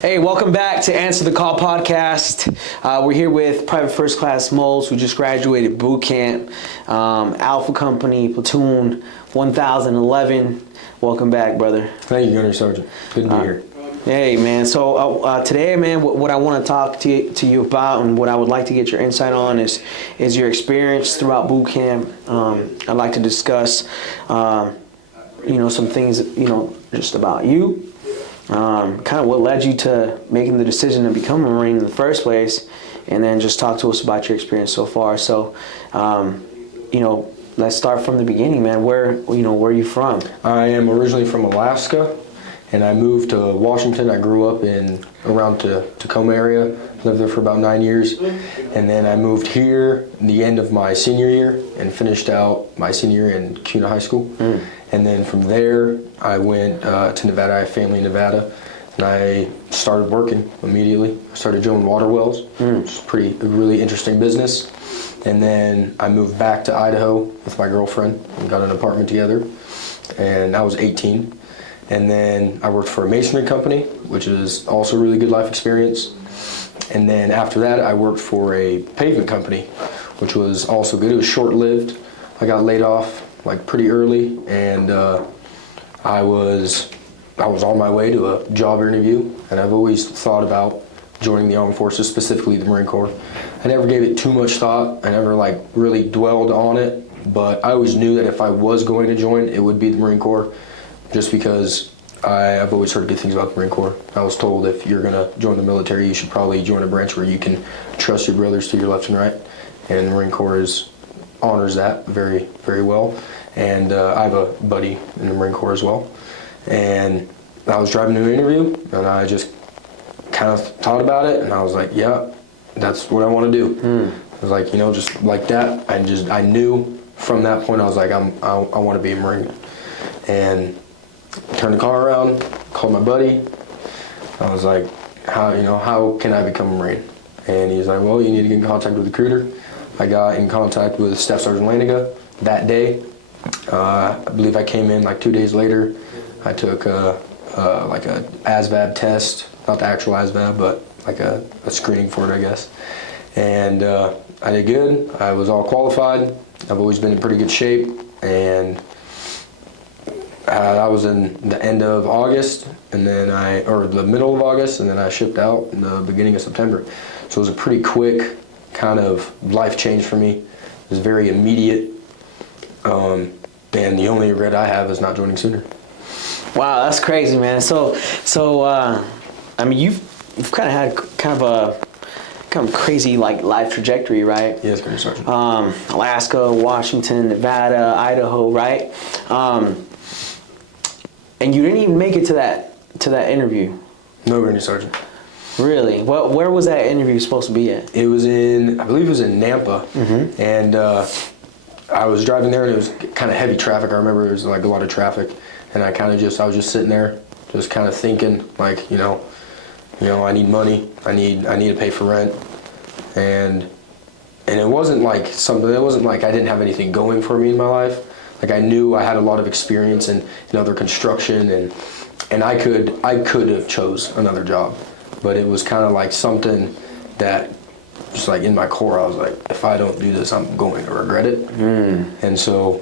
Hey, welcome back to Answer the Call podcast. We're here with Private First Class Mowlds, who just graduated Bootcamp, Alpha Company, Platoon 1011. Welcome back, brother. Thank you, Gunner Sergeant. Good to be here. Hey, man. So today, man, what I want to talk to you about and what I would like to get your insight on is your experience throughout Bootcamp. I'd like to discuss, some things, just about you. Kind of what led you to making the decision to become a Marine in the first place, and then just talk to us about your experience so far. So, let's start from the beginning, man. Where are you from? I am originally from Alaska, and I moved to Washington. I grew up around Tacoma area, lived there for about 9 years, and then I moved here in the end of my senior year and finished out my senior year in Kuna High School. And then from there, I went to Nevada. I have family in Nevada, and I started working immediately. I started drilling water wells, which is a really interesting business. And then I moved back to Idaho with my girlfriend and got an apartment together, and I was 18. And then I worked for a masonry company, which is also a really good life experience. And then after that, I worked for a pavement company, which was also good. It was short-lived. I got laid off pretty early, and I was on my way to a job interview, and I've always thought about joining the Armed Forces, specifically the Marine Corps. I never gave it too much thought. I never really dwelled on it, but I always knew that if I was going to join, it would be the Marine Corps, just because I've always heard good things about the Marine Corps. I was told if you're going to join the military, you should probably join a branch where you can trust your brothers to your left and right, and the Marine Corps honors that very, very well. And I have a buddy in the Marine Corps as well. And I was driving to an interview, and I just kind of thought about it, and I was like, yeah, that's what I want to do. I was like, just like that. I knew from that point, I was like, I want to be a Marine. And turned the car around, called my buddy. I was like, how can I become a Marine? And he's like, well, you need to get in contact with the recruiter. I got in contact with Staff Sergeant Laniga that day. I believe I came in 2 days later. I took a ASVAB test, not the actual ASVAB, but a screening for it, I guess. And I did good. I was all qualified. I've always been in pretty good shape, and I was in the end of August, and then the middle of August, and then I shipped out in the beginning of September. So it was a pretty quick kind of life change for me. It was very immediate. And the only regret I have is not joining sooner. Wow, that's crazy, man. So you've kind of had kind of crazy life trajectory, right? Yes, Colonel Sergeant. Alaska, Washington, Nevada, Idaho, right? And you didn't even make it to that interview. No, Colonel Sergeant. Really? Where was that interview supposed to be at? I believe it was in Nampa, and I was driving there, and it was kind of heavy traffic. I remember there was a lot of traffic, and I was just sitting there, just kind of thinking, I need money, I need to pay for rent, and it wasn't I didn't have anything going for me in my life. I knew I had a lot of experience in other construction, and I could have chose another job, but it was kind of something that just in my core, I was like, if I don't do this, I'm going to regret it. And so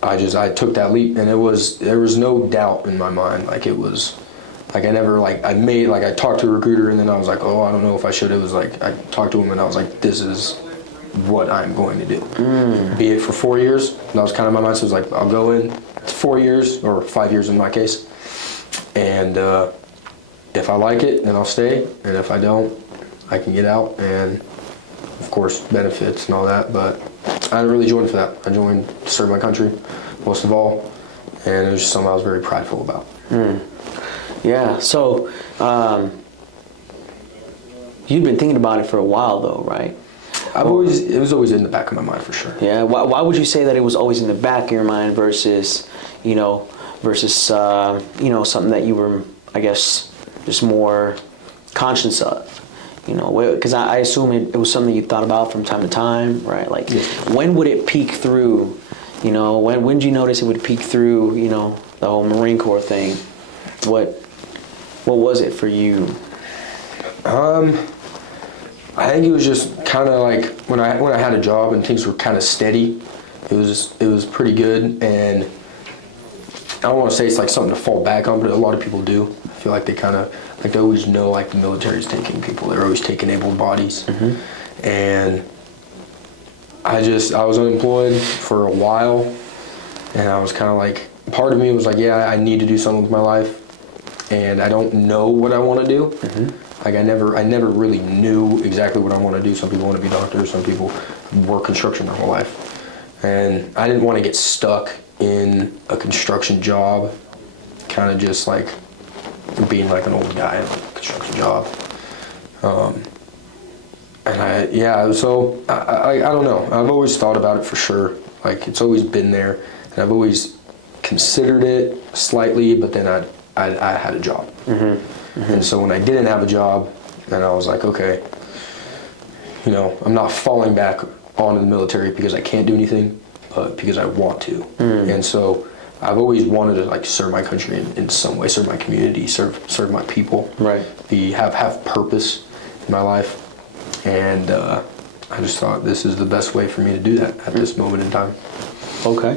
I took that leap, and there was no doubt in my mind. I talked to a recruiter, and then I was like, oh, I don't know if I should. It was I talked to him, and I was like, this is what I'm going to do. Be it for 4 years. That was kind of my mindset. It was I'll go in, it's 4 years, or 5 years in my case. And if I like it, then I'll stay. And if I don't, I can get out, and of course benefits and all that, but I didn't really join for that. I joined to serve my country most of all, and it was just something I was very prideful about. Yeah, so you'd been thinking about it for a while though, right? It was always in the back of my mind for sure. Yeah, why would you say that it was always in the back of your mind versus something that you were, I guess, just more conscious of? Because I assume it was something you thought about from time to time, right? When would it peek through? When did you notice it would peek through? The whole Marine Corps thing. What was it for you? I think it was just kind of like when I had a job and things were kind of steady. It was pretty good, and I don't want to say it's like something to fall back on, but a lot of people do. I feel like they kind of like they always know like the military's taking people. They're always taking able bodies, and I was unemployed for a while, and I was kind of like, part of me was like, yeah, I need to do something with my life, and I don't know what I want to do. Like I never really knew exactly what I want to do. Some people want to be doctors, some people work construction their whole life, and I didn't want to get stuck in a construction job, kind of just like being like an old guy in a construction job. And so I don't know. I've always thought about it for sure. Like it's always been there, and I've always considered it slightly, but then I had a job. And so when I didn't have a job, then I was like, okay, I'm not falling back onto the military because I can't do anything, but because I want to. And so I've always wanted to like serve my country in some way, serve my community, serve my people, Right. Have purpose in my life. And I just thought this is the best way for me to do that at this moment in time. Okay.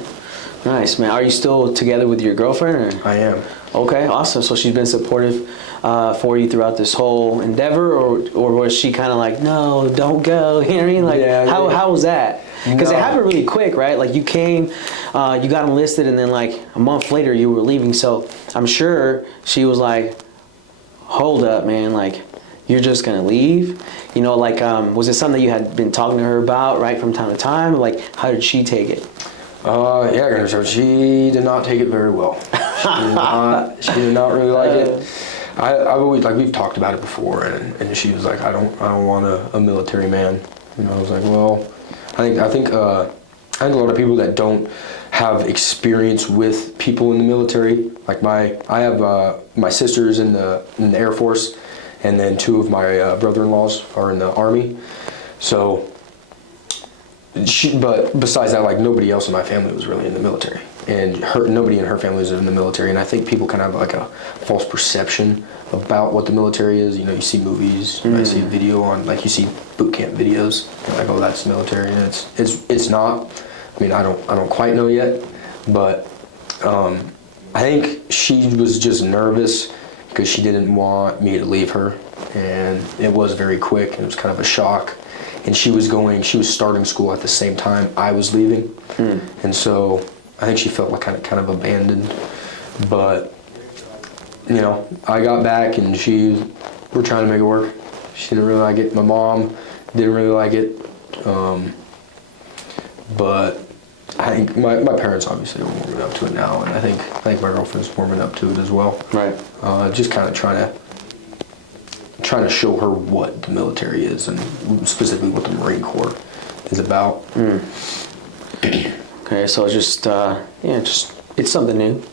Nice, man. Are you still together with your girlfriend? Or? I am. Okay, awesome. So she's been supportive for you throughout this whole endeavor, or was she kind of like, no, don't go? You know what I mean? Like, how was that? Because it happened really quick, right? Like you came, you got enlisted, and then like a month later you were leaving. So I'm sure she was like, hold up, man. Like, you're just gonna leave? Was it something that you had been talking to her about, right, from time to time? Like, how did she take it? She did not take it very well. She did not really like it. I've always, like, we've talked about it before, and she was like, I don't want a military man. And I was like, well, I think a lot of people that don't have experience with people in the military, like I have my sisters in the Air Force, and then two of my brother-in-laws are in the Army. So, but besides that, like nobody else in my family was really in the military, and nobody in her family was in the military. And I think people kind of have like a false perception about what the military is. You see movies, you might see a video on, like you see Bootcamp videos, you're like, oh, that's military, and it's not. I mean, I don't quite know yet, but I think she was just nervous because she didn't want me to leave her, and it was very quick, and it was kind of a shock. And she was starting school at the same time I was leaving, and so I think she felt like kind of abandoned. But I got back, and we're trying to make it work. She didn't really like it. My mom didn't really like it, but I think my parents obviously are warming up to it now, and I think my girlfriend's warming up to it as well. Right. Just kind of trying to show her what the military is, and specifically what the Marine Corps is about. Okay, so it's just it's something new,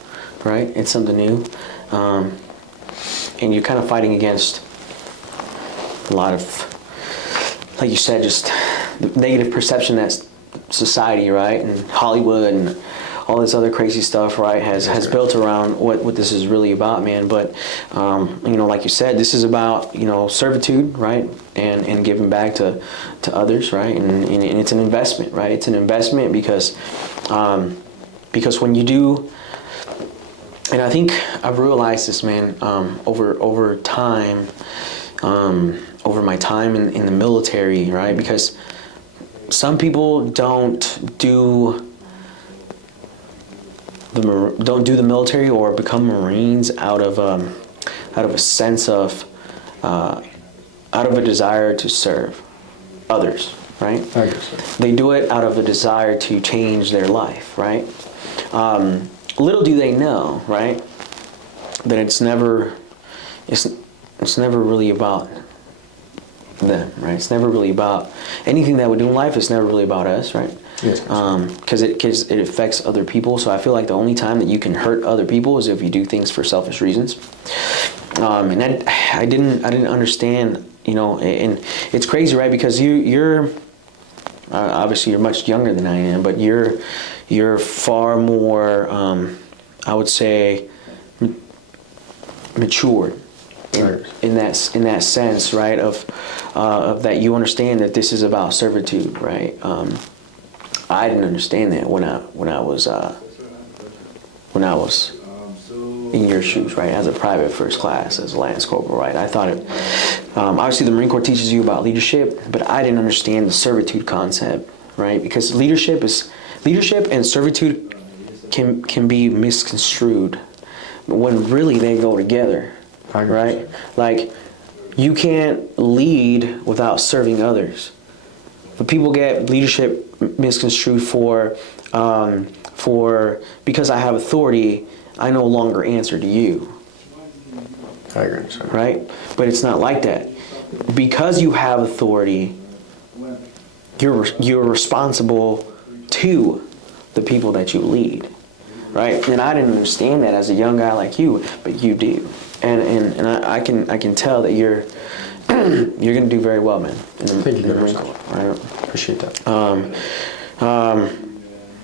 right? It's something new, and you're kind of fighting against a lot of, like you said, just the negative perception that society, right, and Hollywood and all this other crazy stuff, right, has built around what this is really about, man. But like you said, this is about servitude, right, and giving back to others, right, and it's an investment, right. It's an investment because when you do, and I think I've realized this, man, over time, over my time in the military, right, because some people don't do the military or become Marines out of a sense of out of a desire to serve others, right? I guess so. They do it out of a desire to change their life, right? Little do they know, right, that it's never really about them, right? It's never really about anything that we do in life. It's never really about us, right? Yes. Because it affects other people. So I feel like the only time that you can hurt other people is if you do things for selfish reasons. And I didn't understand, and it's crazy, right? Because you're obviously you're much younger than I am, but you're far more, I would say, matured in that sense, right? Of that you understand that this is about servitude, right? I didn't understand that when I was in your shoes, right? As a private first class, as a Lance Corporal, right? I thought it. Obviously, the Marine Corps teaches you about leadership, but I didn't understand the servitude concept, right? Because leadership and servitude can be misconstrued when really they go together, 100%. right? Like, you can't lead without serving others. But people get leadership misconstrued for because I have authority, I no longer answer to you. I agree. Right? But it's not like that. Because you have authority, you're responsible to the people that you lead. Right? And I didn't understand that as a young guy like you, but you do. And I can tell that you're gonna do very well, man. Thank you very much. Right? Appreciate that.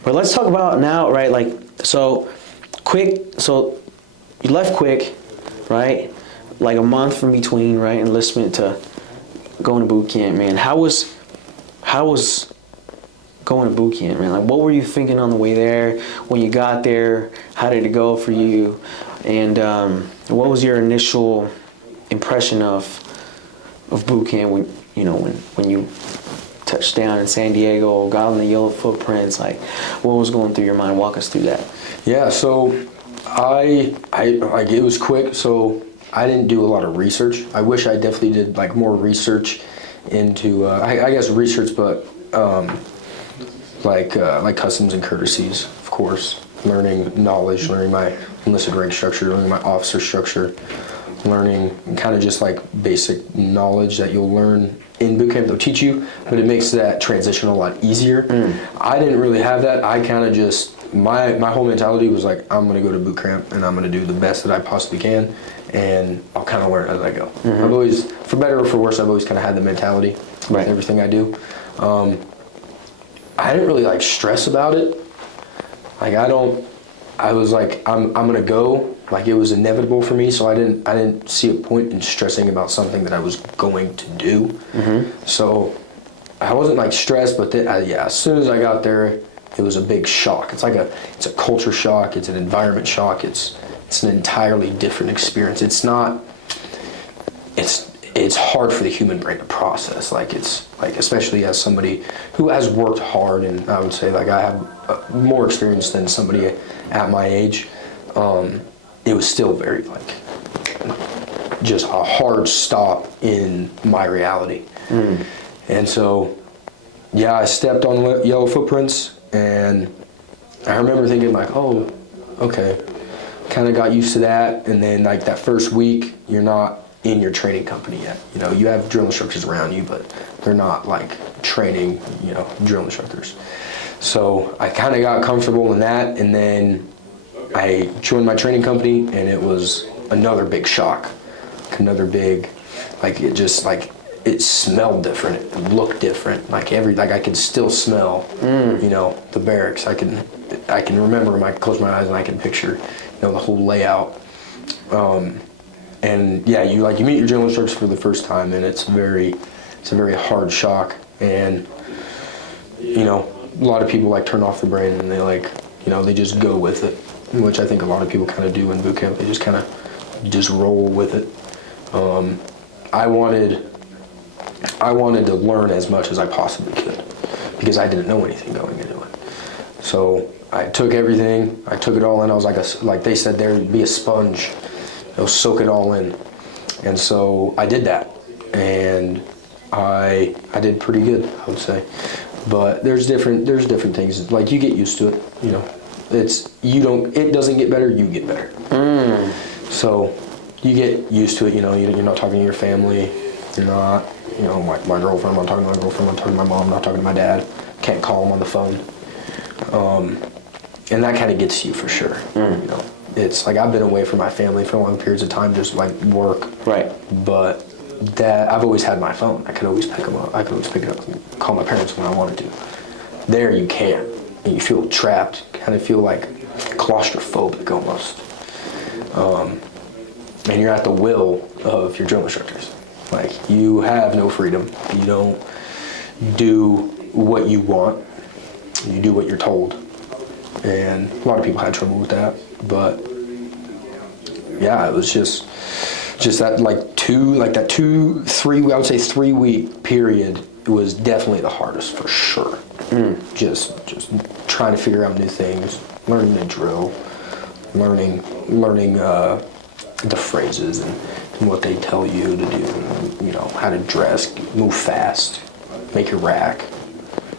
But let's talk about now, right? Like, so you left quick, right? Like a month from between, right? Enlistment to going to boot camp, man. How was going to boot camp, man? Like, what were you thinking on the way there? When you got there, how did it go for you? And what was your initial impression of boot camp when you touched down in San Diego, got on the yellow footprints? Like, what was going through your mind? Walk us through that. Yeah, so I like, it was quick, so I didn't do a lot of research. I wish I definitely did like more research into I guess research, but like customs and courtesies, of course, learning knowledge, learning my enlisted rank structure, learning my officer structure, learning kind of just like basic knowledge that you'll learn in boot camp. They'll teach you, but it makes that transition a lot easier. I didn't really have that. I kind of just, my whole mentality was like, I'm going to go to boot camp and I'm going to do the best that I possibly can, and I'll kind of learn as I go. I've always, for better or for worse, I've always kind of had the mentality with everything I do. I didn't really like stress about it. Like, I was like, I'm going to go. Like, it was inevitable for me, so I didn't see a point in stressing about something that I was going to do. So I wasn't like stressed, but yeah, as soon as I got there, it was a big shock. It's a culture shock. It's an environment shock. It's an entirely different experience. It's hard for the human brain to process. Like, it's like, especially as somebody who has worked hard, and I would say like I have more experience than somebody at my age. It was still very like just a hard stop in my reality. And so, yeah, I stepped on yellow footprints, and I remember thinking like, oh, okay, kind of got used to that. And then like that first week, you're not in your training company yet. You know, you have drill instructors around you, but they're not like training, drill instructors. So I kind of got comfortable in that, and then I joined my training company, and it was another big shock, another big, like, it just like, it smelled different, it looked different, like I could still smell, the barracks. I can remember when I close my eyes and I can picture, the whole layout. And yeah, you meet your drill instructors for the first time, and it's a very hard shock, and a lot of people like turn off the brain, and they they just go with it, which I think a lot of people kind of do in boot camp. They just kind of just roll with it. I wanted to learn as much as I possibly could, because I didn't know anything going into it. So I took everything, I took it all in. I was like they said there, be a sponge. It'll soak it all in. And so I did that, and I did pretty good, I would say. But there's different things. Like, you get used to it, it doesn't get better, you get better. So you get used to it, you're not talking to your family, you're not, my girlfriend, I'm not talking to my girlfriend, I'm not talking to my mom, I'm not talking to my dad, can't call them on the phone. And that kind of gets you for sure, It's like, I've been away from my family for long periods of time, just like work. Right. But that, I've always had my phone. I could always pick them up. I could always pick it up and call my parents when I wanted to. There you can't. And you feel trapped, kind of feel like claustrophobic almost. and you're at the will of your drill instructors. Like, you have no freedom. You don't do what you want. You do what you're told. And a lot of people had trouble with that, but yeah, it was just that like 3 I would say 3 week period. It was definitely the hardest for sure. Just trying to figure out new things, learning the drill, learning the phrases and what they tell you to do. You know, how to dress, move fast, make your rack,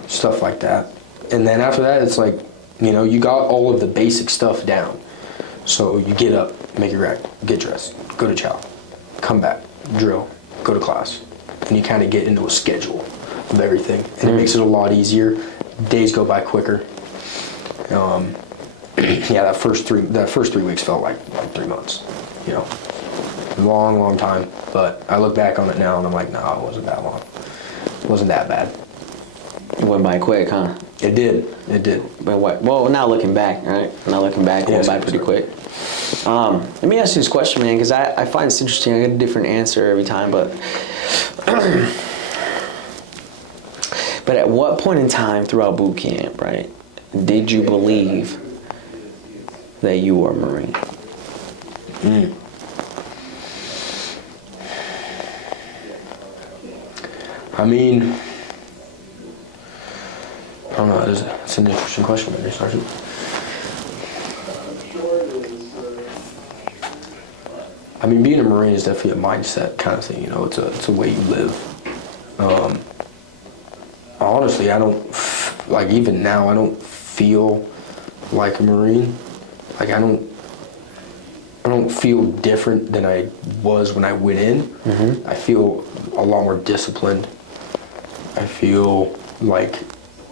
stuff like that. And then after that, it's like, you know, you got all of the basic stuff down. So you get up, make your rack, get dressed, go to chow, come back, drill, go to class. And you kind of get into a schedule of everything. And it makes it a lot easier. Days go by quicker. Yeah, that first 3 weeks felt like 3 months, you know. Long time. But I look back on it now and I'm like, no, it wasn't that long. It wasn't that bad. It went by quick, huh? It did. But what? Well, now looking back, right? Now looking back, it went by pretty quick. Let me ask you this question, man, because I find this interesting. I get a different answer every time, but at what point in time throughout boot camp, right, did you believe that you were a Marine? I mean, I don't know. It's an interesting question, Sergeant. I mean, being a Marine is definitely a mindset kind of thing. You know, it's a way you live. Honestly, I don't like, even now I don't feel like a Marine. Like, I don't feel different than I was when I went in. I feel a lot more disciplined. I feel like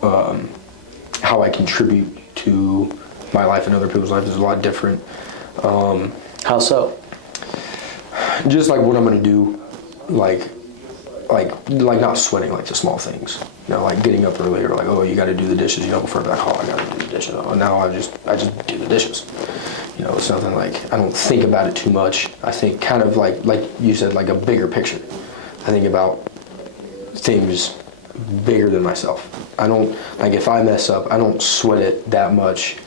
how I contribute to my life and other people's lives is a lot different. How so? Just like what I'm gonna do, like not sweating like the small things. You know, like getting up earlier, like, oh, you got to do the dishes. You know, before like, oh, I got to do the dishes. Oh, now I just do the dishes. You know, it's nothing like, I don't think about it too much. I think kind of like you said, like a bigger picture. I think about things bigger than myself. I don't, like, if I mess up, I don't sweat it that much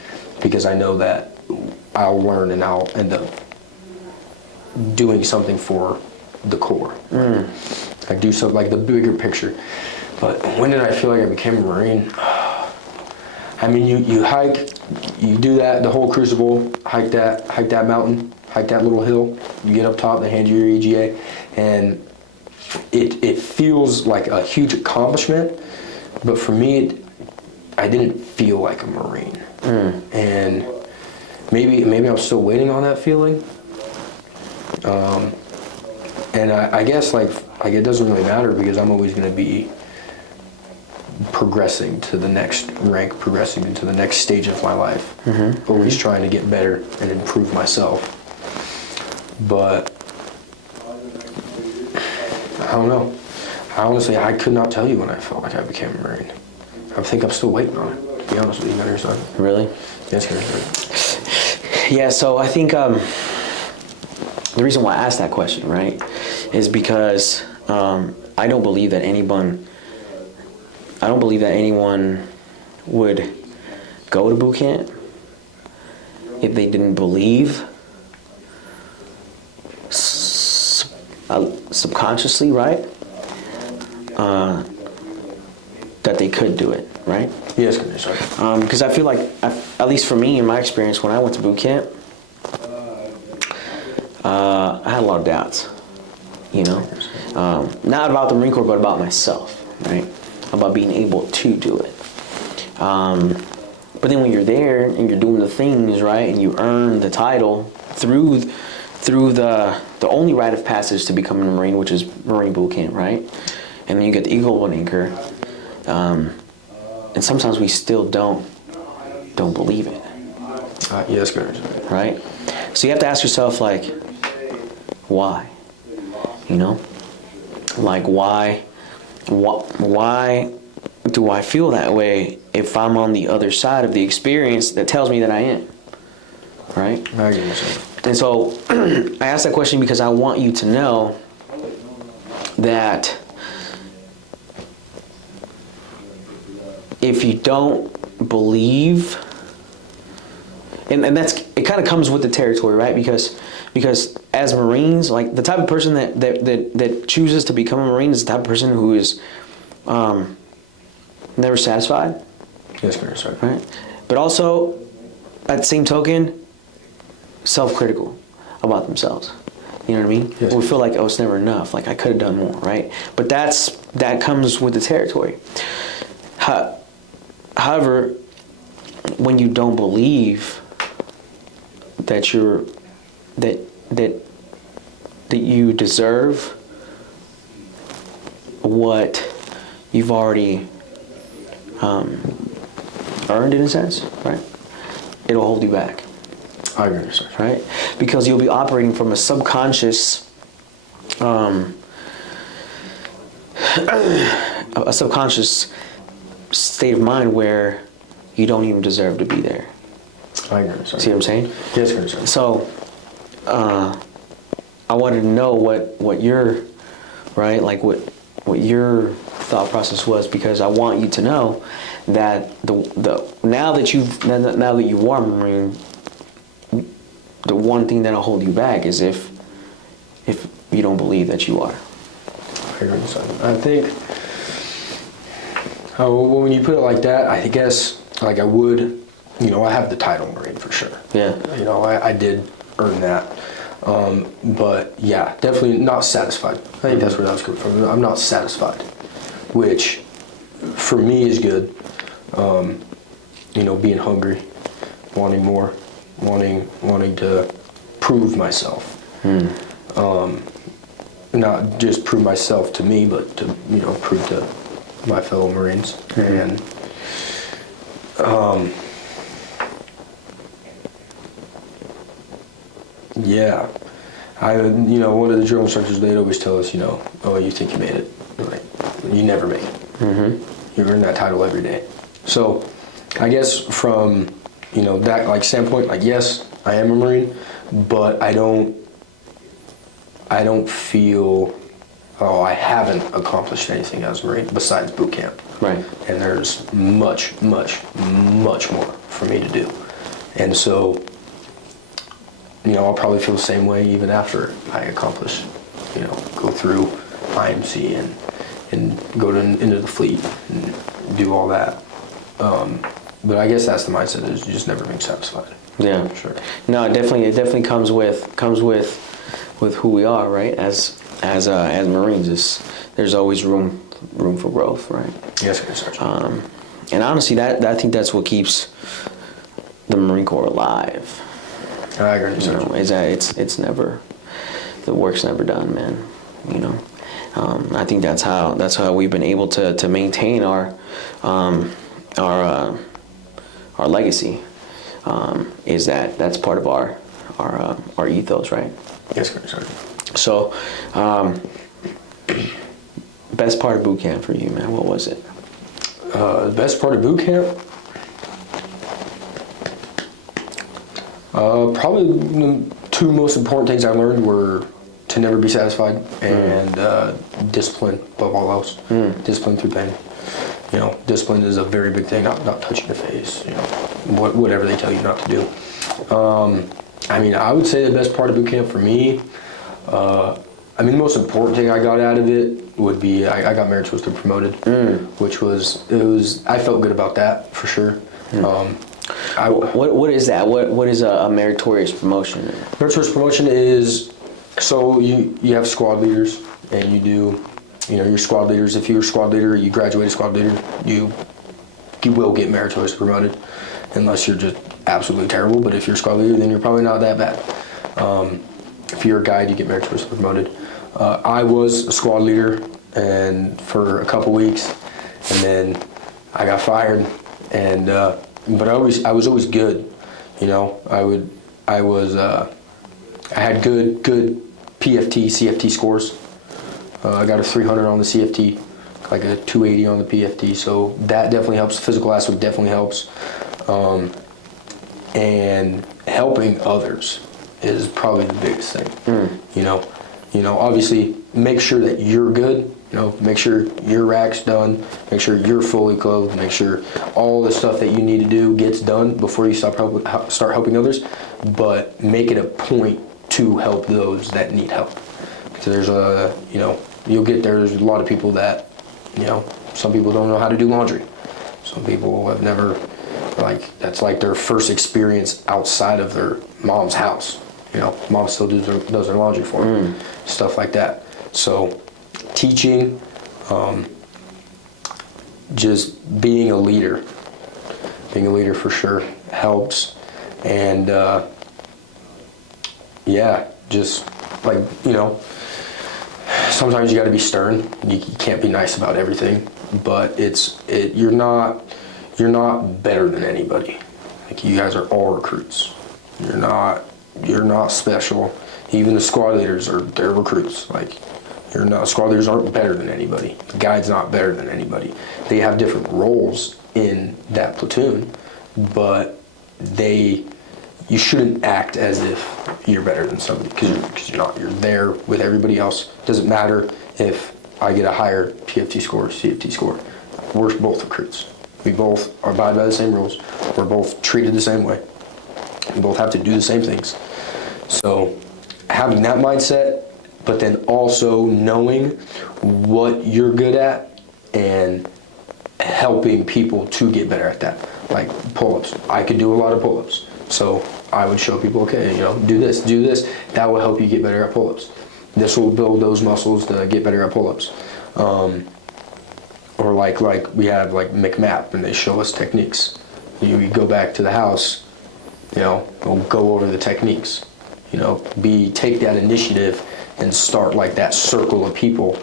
because I know that I'll learn and I'll end up doing something for the Corps. I do something like the bigger picture. But when did I feel like I became a Marine? I mean, you hike, you do that, the whole Crucible, hike that mountain, hike that little hill, you get up top, they hand you your EGA, and it feels like a huge accomplishment, but for me, I didn't feel like a Marine. And maybe I'm still waiting on that feeling. And I guess like it doesn't really matter because I'm always going to be progressing to the next rank, progressing into the next stage of my life. Always trying to get better and improve myself. But I don't know. I could not tell you when I felt like I became a Marine. I think I'm still waiting on it, to be honest with you, Gunner Son. Really? Yes, Gunner. Yeah, so I think the reason why I asked that question, right, is because I don't believe that anyone would go to boot camp if they didn't believe subconsciously, right, that they could do it, right? Yes, sorry. Because I feel like, at least for me, in my experience, when I went to boot camp, I had a lot of doubts, you know, not about the Marine Corps, but about myself, right? About being able to do it. But then when you're there and you're doing the things, right, and you earn the title through the only rite of passage to becoming a Marine, which is Marine Boot Camp, right? And then you get the Eagle and Anchor. And sometimes we still don't believe it. Yes, Gunner. Right? So you have to ask yourself, like, why? You know? Like, why do I feel that way if I'm on the other side of the experience that tells me that I am? Right? I get what you're saying. And so I asked that question because I want you to know that if you don't believe, and that's, it kind of comes with the territory, right? Because as Marines, like the type of person that chooses to become a Marine is the type of person who is never satisfied. Yes, sir. Right? But also, at the same token, self-critical about themselves. You know what I mean? Yes. We feel like, oh, it's never enough. Like I could have done more, right? But that comes with the territory. However, when you don't believe that you deserve what you've already earned, in a sense, right? It'll hold you back. I agree, sir. Right? Because you'll be operating from a subconscious state of mind where you don't even deserve to be there. I agree, sir. See what I'm saying? Yes, sir. So, I wanted to know what your, right, like what your thought process was, because I want you to know that now that you are a Marine, the one thing that'll hold you back is if you don't believe that you are. I agree, sir. I think when you put it like that, I guess like I would. I have the title Marine for sure. Yeah. I did earn that. But yeah, definitely not satisfied. I think that's where that was coming from. I'm not satisfied, which for me is good. Being hungry, wanting more, wanting to prove myself. Not just prove myself to me, but to, prove to my fellow Marines. And yeah, one of the drill instructors, they'd always tell us, oh, you think you made it. Like, you never made it. Mm-hmm. You earn that title every day. So I guess from, that like standpoint, like, yes, I am a Marine, but I don't feel, I haven't accomplished anything as a Marine besides boot camp. Right. And there's much, much, much more for me to do. And so, I'll probably feel the same way even after I accomplish, go through IMC and go into the fleet and do all that. But I guess that's the mindset, is just never being satisfied. Yeah. Sure. No, it definitely comes with who we are, right? As Marines, there's always room for growth, right? Yes, sir. And honestly, I think that's what keeps the Marine Corps alive. I agree, sir. Is that it's never, the work's never done, man. I think that's how we've been able to maintain our legacy. Is that's part of our ethos, right? Yes, sir. So, best part of boot camp for you, man, what was it? The best part of boot camp? Probably the two most important things I learned were to never be satisfied and discipline above all else. Discipline through pain. Discipline is a very big thing. Not touching your face. Whatever they tell you not to do. I would say the best part of boot camp for me. The most important thing I got out of it would be I got merit twisted promoted, which I felt good about that for sure. What is that? What is a meritorious promotion? Meritorious promotion is, so you have squad leaders, and you do, your squad leaders. If you're a squad leader, you graduate as squad leader, you will get meritorious promoted, unless you're just absolutely terrible. But if you're a squad leader, then you're probably not that bad. If you're a guide, you get meritorious promoted. I was a squad leader and for a couple weeks, and then I got fired, and but I was always good. I had good PFT, CFT scores. I got a 300 on the CFT, like a 280 on the PFT, so that definitely helps. Physical aspect definitely helps. And helping others is probably the biggest thing. You know, obviously make sure that you're good. You know, make sure your rack's done. Make sure you're fully clothed. Make sure all the stuff that you need to do gets done before you start helping others. But make it a point to help those that need help. So there's you know, there's a lot of people that, you know, some people don't know how to do laundry. Some people have never, like, that's like their first experience outside of their mom's house. You know, mom still does their laundry for them, stuff like that. So teaching, just being a leader for sure helps. And yeah, just like, you know, sometimes you got to be stern. You can't be nice about everything, but you're not better than anybody. Like, you guys are all recruits. You're not special. Even the squad leaders they're recruits. Like, squad leaders aren't better than anybody. The guide's not better than anybody. They have different roles in that platoon, but you shouldn't act as if you're better than somebody, because you're not. You're there with everybody else. Doesn't matter if I get a higher PFT score or CFT score. We're both recruits. We both abide by the same rules. We're both treated the same way. We both have to do the same things. So having that mindset, but then also knowing what you're good at and helping people to get better at that. Like pull-ups. I could do a lot of pull-ups. So I would show people, okay, you know, do this. That will help you get better at pull-ups. This will build those muscles to get better at pull-ups. Or like we have like McMap, and they show us techniques. You go back to the house, you know, we'll go over the techniques. You know, take that initiative and start like that circle of people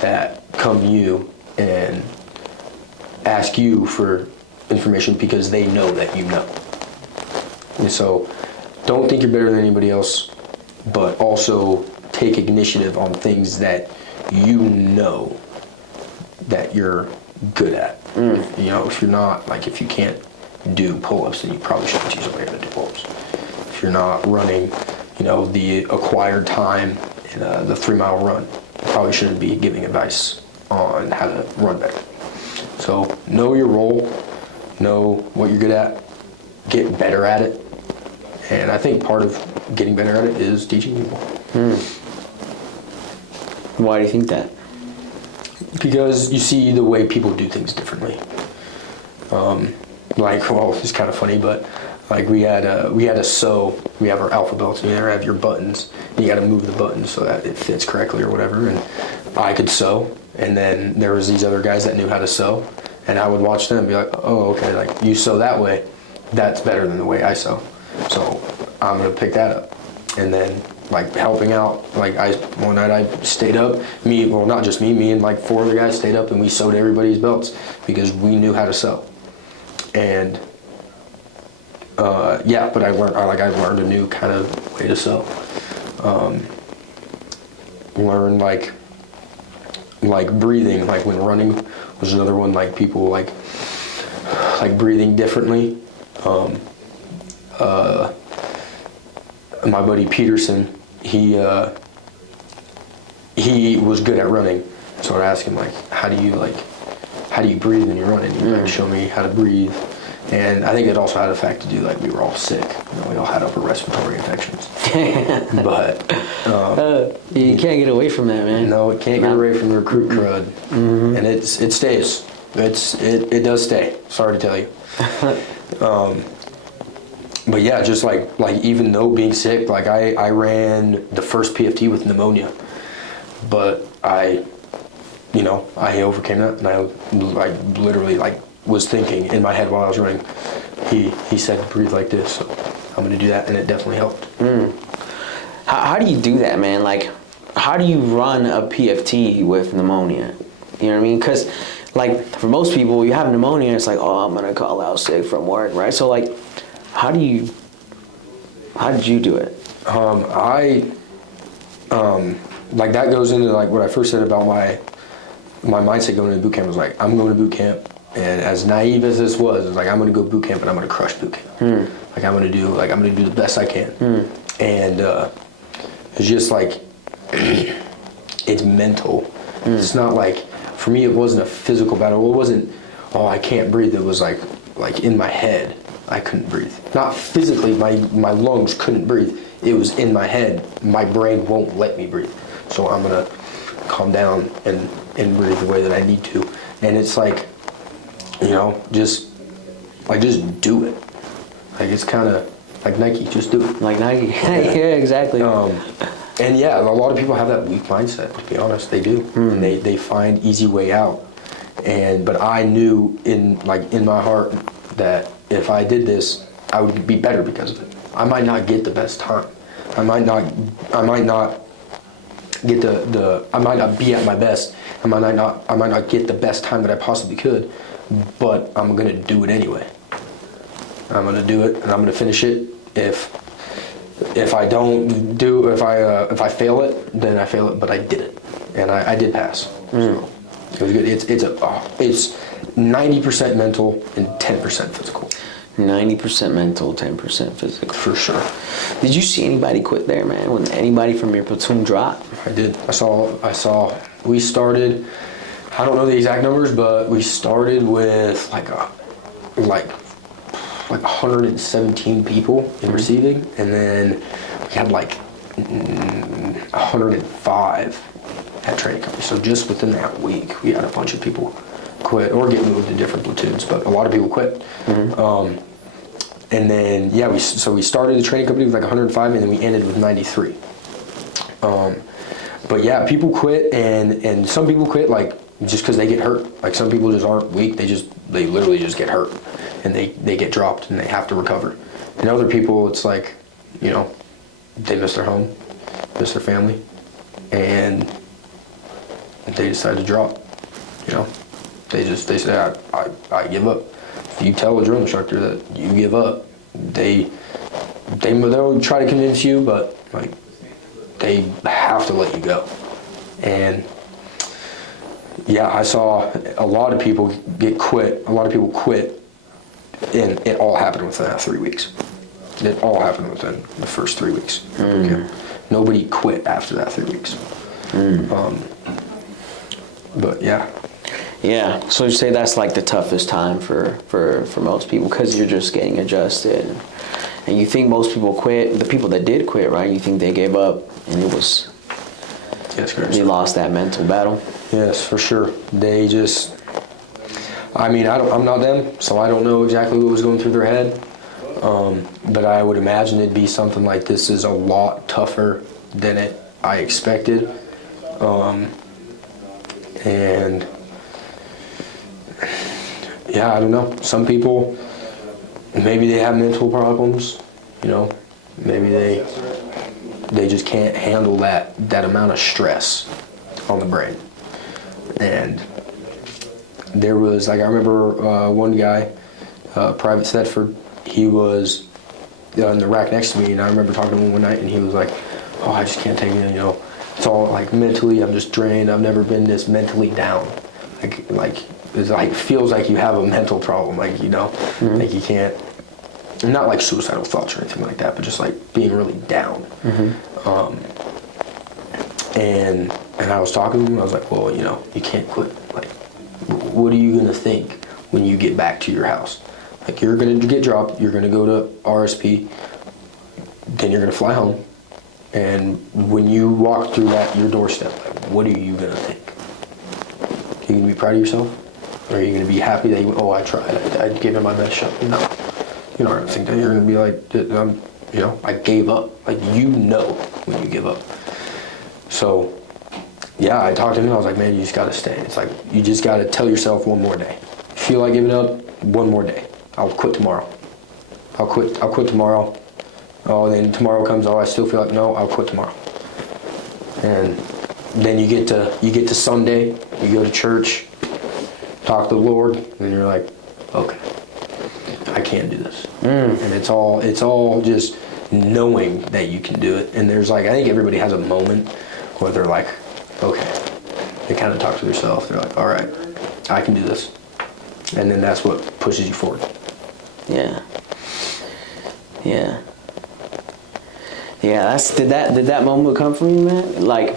that come to you and ask you for information because they know that you know. And so don't think you're better than anybody else, but also take initiative on things that you know that you're good at. You know, if you can't do pull-ups, then you probably shouldn't teach somebody how to do pull-ups. If you're not running, you know, the acquired time in the 3-mile run, you probably shouldn't be giving advice on how to run better. So know your role, know what you're good at, get better at it. And I think part of getting better at it is teaching people. Why do you think that? Because you see the way people do things differently. It's kind of funny, but like we had a sew. We have our alpha belts, and you have your buttons. And you got to move the buttons so that it fits correctly or whatever. And I could sew, and then there was these other guys that knew how to sew, and I would watch them and be like, oh, okay, like you sew that way, that's better than the way I sew. So I'm gonna pick that up, and then like helping out. Like one night I stayed up. Not just me and like 4 other guys stayed up, and we sewed everybody's belts because we knew how to sew. And but I learned a new kind of way to sew. Learn like breathing, like when running was another one. Like people like breathing differently. My buddy Peterson, he was good at running, so I asked him like, how do you breathe when you're running? He like show me how to breathe, and I think it also had a fact to do like we were all sick. You know, we all had upper respiratory infections. But you can't get away from that, man. No, it can't get away from the recruit crud, and it stays. It does stay. Sorry to tell you. But yeah, just like even though being sick, like I ran the first PFT with pneumonia, but I overcame that, and I literally was thinking in my head while I was running. He said breathe like this, so I'm gonna do that, and it definitely helped. How do you do that, man? Like, how do you run a PFT with pneumonia? You know what I mean? Because like for most people, you have pneumonia, it's like, oh, I'm gonna call out sick from work, right? So like, how did you do it? That goes into like what I first said about my mindset going into boot camp was like, I'm going to boot camp, and as naive as this was, it was like, I'm going to go boot camp and I'm going to crush boot camp. Like I'm going to do the best I can. And it's just like, it's mental. It's not like, for me, it wasn't a physical battle. It wasn't, oh, I can't breathe. It was like in my head, I couldn't breathe. Not physically, my lungs couldn't breathe. It was in my head. My brain won't let me breathe. So I'm gonna calm down and breathe the way that I need to. And it's like, you know, just do it. Like, it's kind of like Nike, just do it. Like Nike. Yeah, exactly. And yeah, a lot of people have that weak mindset, to be honest, they do. And they find easy way out. But I knew in my heart that if I did this, I would be better because of it. I might not get the best time. I might not get I might not be at my best. I might not get the best time that I possibly could, but I'm gonna do it anyway. I'm gonna do it, and I'm gonna finish it. If I don't do, if I fail it, then I fail it. But I did it, and I did pass. So it was good. It's 90% mental and 10% physical. 90% mental, 10% physical. For sure. Did you see anybody quit there, man? When anybody from your platoon dropped? I did. I saw. We started. I don't know the exact numbers, but we started with like 117 people in receiving, and then we had like 105 at training company. So just within that week, we had a bunch of people quit or get moved to different platoons, but a lot of people quit. And then we started the training company with like 105, and then we ended with 93. But yeah, people quit, and some people quit like just because they get hurt. Like, some people just aren't weak; they literally just get hurt, and they get dropped, and they have to recover. And other people, it's like, you know, they miss their home, miss their family, and they decide to drop. You know, they say, I give up. If you tell a drill instructor that you give up, they'll try to convince you, but like, they have to let you go. And yeah, I saw a lot of people quit, and it all happened within that 3 weeks. It all happened within the first 3 weeks. Nobody quit after that 3 weeks. But yeah. Yeah, so you say that's like the toughest time for most people, because you're just getting adjusted. And you think most people quit, the people that did quit, right? You think they gave up, and it was, yes, correct. They lost that mental battle. Yes, for sure. They just, I mean, I'm not them, so I don't know exactly what was going through their head. But I would imagine it'd be something like, this is a lot tougher than I expected. And yeah, I don't know. Some people, maybe they have mental problems, you know. Maybe they just can't handle that amount of stress on the brain. And there was, like, I remember one guy, Private Stedford, he was in the rack next to me, and I remember talking to him one night, and he was like, oh, I just can't take it, you know. It's all like, mentally, I'm just drained. I've never been this mentally down. Like it's like, feels like you have a mental problem, like, you know, like you can't, not like suicidal thoughts or anything like that, but just like being really down. And I was talking to him, I was like, well, you know, you can't quit. Like, what are you gonna think when you get back to your house? Like, you're gonna get dropped, you're gonna go to RSP, then you're gonna fly home, and when you walk through your doorstep, like, what are you gonna think? Are you gonna be proud of yourself? Or are you gonna be happy that I tried, I gave it my best shot? No, you're not gonna think that. You're gonna be like, you know, I gave up. Like, you know when you give up. So yeah, I talked to him, and I was like, man, you just gotta stay. It's like, you just gotta tell yourself one more day. If you feel like giving up, one more day. I'll quit tomorrow. I'll quit tomorrow. Oh, then tomorrow comes, oh, I still feel like, no, I'll quit tomorrow. And then you get to Sunday, you go to church, talk to the Lord, and you're like, okay, I can do this. And it's all just knowing that you can do it. And there's like, I think everybody has a moment where they're like, okay, they kind of talk to themselves. They're like, all right, I can do this. And then that's what pushes you forward. Yeah. Yeah. Yeah, did that moment come from you, man? Like,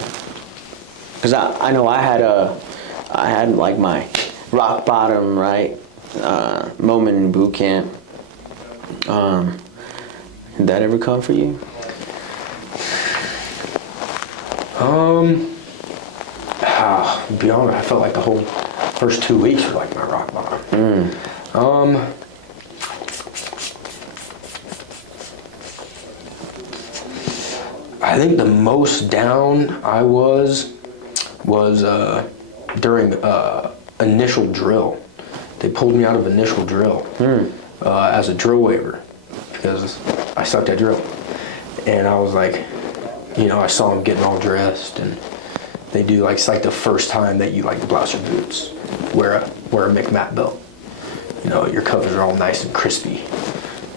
cause I know I had like my rock bottom, right, moment in boot camp. Did that ever come for you? To be honest, I felt like the whole first 2 weeks were like my rock bottom. I think the most down I was during initial drill. They pulled me out of initial drill as a drill waiver because I sucked at drill. And I was like, I saw them getting all dressed, and they do like, it's like the first time that you like blouse your boots, wear a McMat belt. Your covers are all nice and crispy,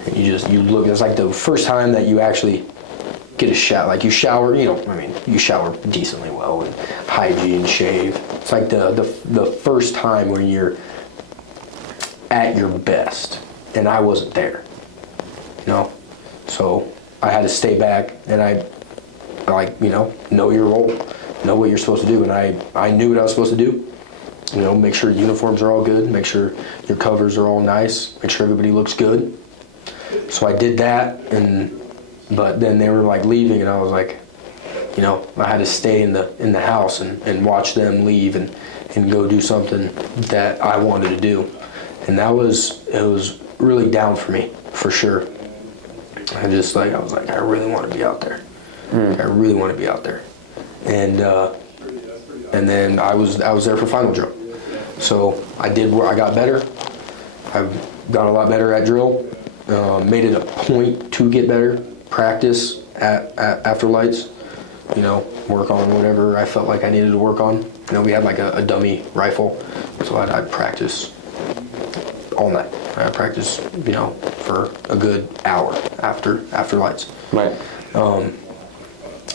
and you look. It's like the first time that you actually get a shower. Like you shower, you shower decently well and hygiene, shave. It's like the first time when you're at your best, and I wasn't there. So I had to stay back, and I know your role, know what you're supposed to do, and I knew what I was supposed to do. Make sure uniforms are all good, make sure your covers are all nice, make sure everybody looks good. So I did that, but then they were like leaving, and I was like, I had to stay in the house and watch them leave and go do something that I wanted to do, and it was really down for me, for sure. I was like, I really want to be out there. I really want to be out there, and then I was there for final drill. So I got better. I got a lot better at drill. Made it a point to get better. Practice at after lights. Work on whatever I felt like I needed to work on. We had like a dummy rifle, so I'd practice all night. I practice, for a good hour after lights. Right.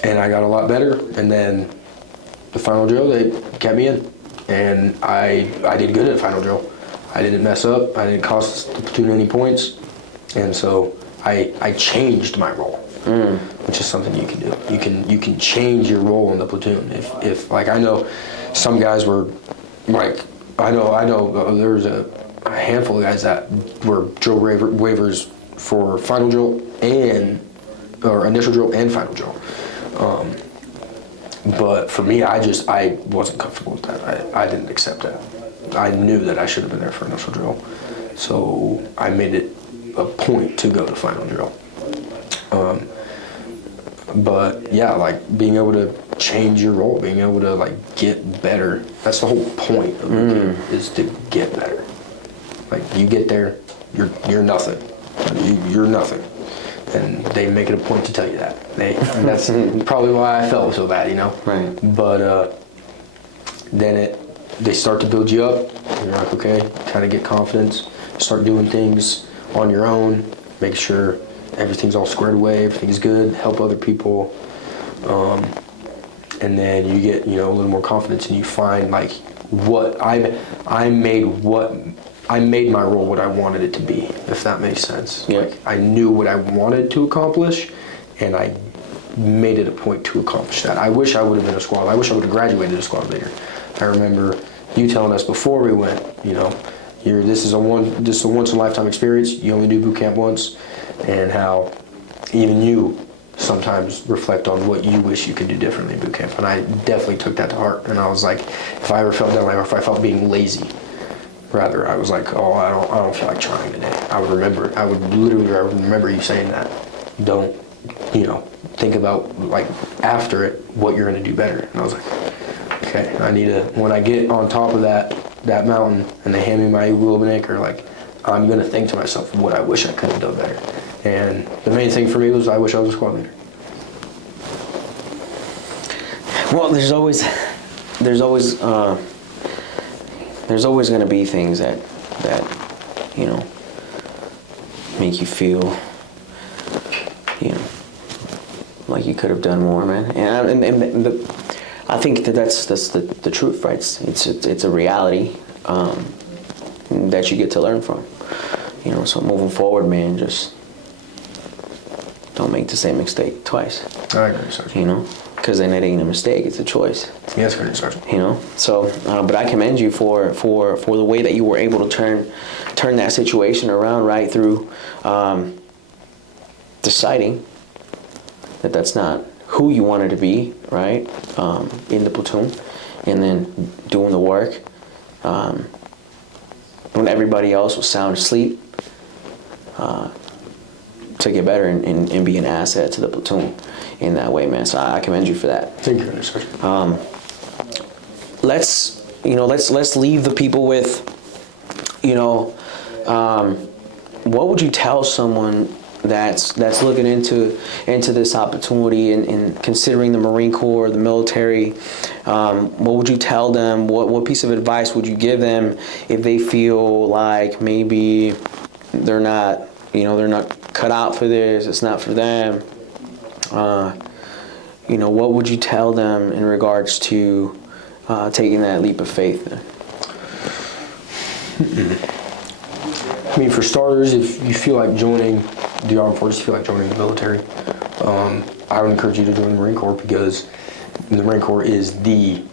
And I got a lot better, and then the final drill, they kept me in, and I did good at final drill. I didn't mess up, I didn't cost the platoon any points, and so I changed my role, which is something you can do. You can change your role in the platoon. If like, I know some guys were like, I know there was a handful of guys that were drill waivers for final drill or initial drill and final drill. But for me, I wasn't comfortable with that. I didn't accept that. I knew that I should have been there for initial drill. So I made it a point to go to final drill. But yeah, like being able to change your role, being able to like get better. That's the whole point of the game, is to get better. Like you get there, you're nothing. You're nothing. And they make it a point to tell you that. And that's probably why I felt so bad, Right. But then they start to build you up. And you're like, okay, kind of get confidence, start doing things on your own, make sure everything's all squared away, everything's good, help other people. And then you get, a little more confidence, and you find like what I made my role what I wanted it to be, if that makes sense. Yeah. Like I knew what I wanted to accomplish, and I made it a point to accomplish that. I wish I would have been a squad. I wish I would have graduated a squad leader. I remember you telling us before we went, this is a once in a lifetime experience. You only do boot camp once, and how even you sometimes reflect on what you wish you could do differently in boot camp. And I definitely took that to heart. And I was like, if I ever felt that way, or if I felt being lazy, rather, I was like, oh, I don't feel like trying today. I would remember you saying that. Don't, think about like after it, what you're gonna do better. And I was like, okay, when I get on top of that mountain and they hand me my Eagle anchor, like I'm gonna think to myself what I wish I could have done better. And the main thing for me was I wish I was a squad leader. Well, there's always going to be things that make you feel like you could have done more, man. And I think that's the truth, right? It's a reality that you get to learn from. So moving forward, man, just don't make the same mistake twice. I agree, Sergeant. You know, because then it ain't a mistake; it's a choice. Yes, Sergeant. You know, so but I commend you for the way that you were able to turn that situation around, right, through deciding that that's not who you wanted to be, right, in the platoon, and then doing the work when everybody else was sound asleep, to get better and be an asset to the platoon in that way, man. So I commend you for that. Thank you, Sergeant. Let's leave the people with, what would you tell someone that's looking into this opportunity and considering the Marine Corps, the military? What would you tell them? What piece of advice would you give them if they feel like maybe they're not cut out for this, it's not for them? What would you tell them in regards to taking that leap of faith? I mean, for starters, if you feel like joining the Armed Forces, feel like joining the military, I would encourage you to join the Marine Corps, because the Marine Corps is the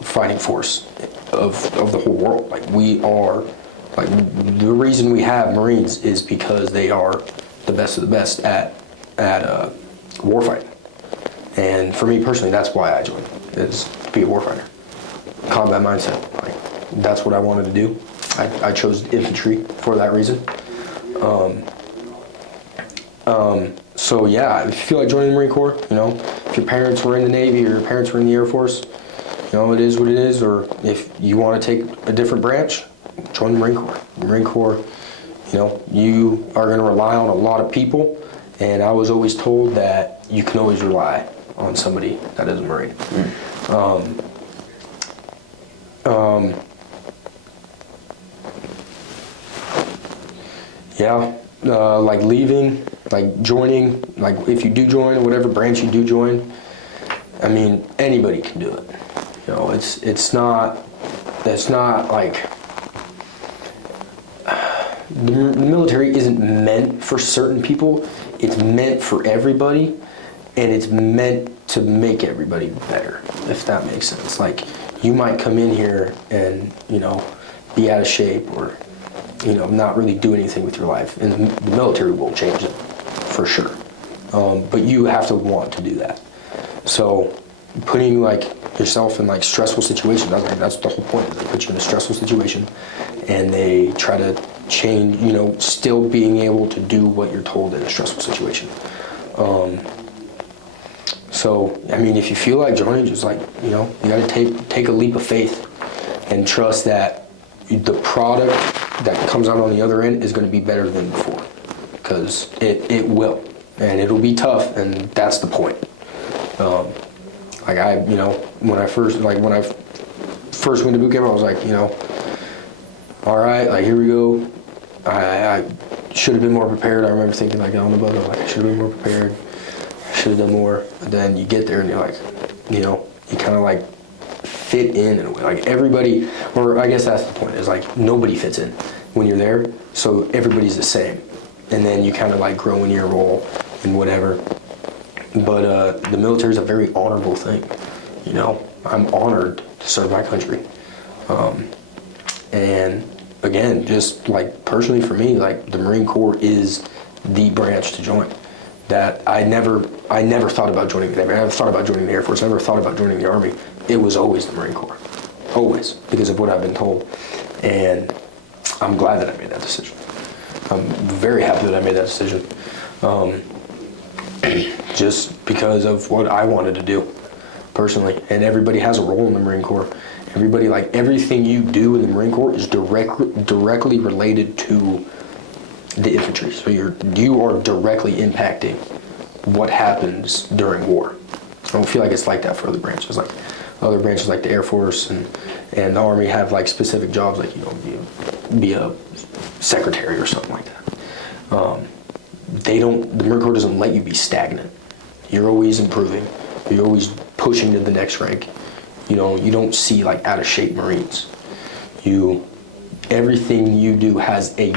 fighting force of the whole world. Like, we are, like, the reason we have Marines is because they are the best of the best at warfighting. And for me personally, that's why I joined, is to be a warfighter. Combat mindset, like, that's what I wanted to do. I chose infantry for that reason. So yeah, if you feel like joining the Marine Corps, if your parents were in the Navy or your parents were in the Air Force, it is what it is. Or if you want to take a different branch, join the Marine Corps. The Marine Corps, you are going to rely on a lot of people, and I was always told that you can always rely on somebody that is a Marine. Like leaving, like joining, like if you do join, whatever branch you do join, I mean, anybody can do it. It's not like, the military isn't meant for certain people. It's meant for everybody, and it's meant to make everybody better, if that makes sense. Like, you might come in here and, be out of shape, or not really do anything with your life, and the military will change it, for sure. But you have to want to do that. So putting yourself in stressful situations, that's the whole point. They put you in a stressful situation, and they try to change, still being able to do what you're told in a stressful situation. So I mean, if you feel like joining, just you got to take a leap of faith and trust that the product that comes out on the other end is going to be better than before, because it will, and it'll be tough, and that's the point. When I first went to boot camp, I was like, all right, here we go. I should have been more prepared. I remember thinking on the boat, I should have been more prepared. I should have done more. But then you get there and you're you kind of fit in a way. Everybody, or I guess that's the point, is nobody fits in when you're there, so everybody's the same. And then you kind of grow in your role and whatever. But the military is a very honorable thing. I'm honored to serve my country. And again, just personally for me, the Marine Corps is the branch to join. That I never thought about joining the Navy. I never thought about joining the Air Force. I never thought about joining the Army. It was always the Marine Corps. Always, because of what I've been told. And I'm glad that I made that decision. I'm very happy that I made that decision. Just because of what I wanted to do, personally. And everybody has a role in the Marine Corps. Everybody, everything you do in the Marine Corps is directly related to the infantry. So you are directly impacting what happens during war. I don't feel like it's like that for other branches. Other branches like the Air Force and the Army have specific jobs, be a secretary or something like that. The Marine Corps doesn't let you be stagnant. You're always improving. You're always pushing to the next rank. You don't see out of shape Marines. Everything you do has a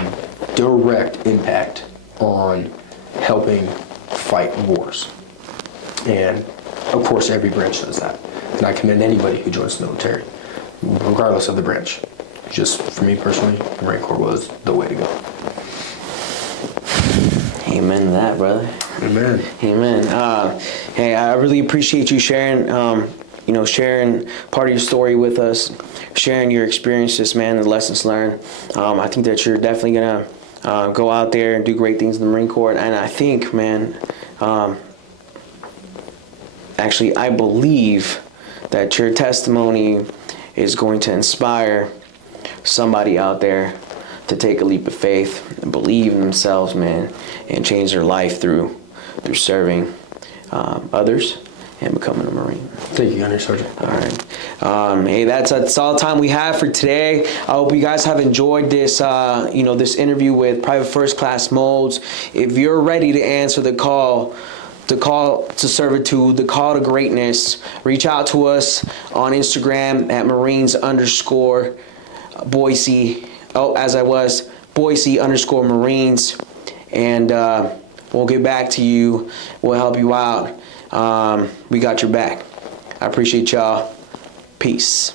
direct impact on helping fight wars. And of course, every branch does that. And I commend anybody who joins the military, regardless of the branch. Just for me personally, the Marine Corps was the way to go. Amen to that, brother. Amen. Amen. Hey, I really appreciate you sharing, sharing part of your story with us, sharing your experiences, man, the lessons learned. I think that you're definitely going to go out there and do great things in the Marine Corps. And I think, man, actually, I believe that your testimony is going to inspire somebody out there to take a leap of faith and believe in themselves, man, and change their life through serving others and becoming a Marine. Thank you, Gunner Sergeant. All right. Hey, that's all the time we have for today. I hope you guys have enjoyed this, this interview with Private First Class Mowlds. If you're ready to answer the call to servitude, the call to greatness, reach out to us on Instagram at Marines_Boise. Boise_Marines. And we'll get back to you. We'll help you out. We got your back. I appreciate y'all. Peace.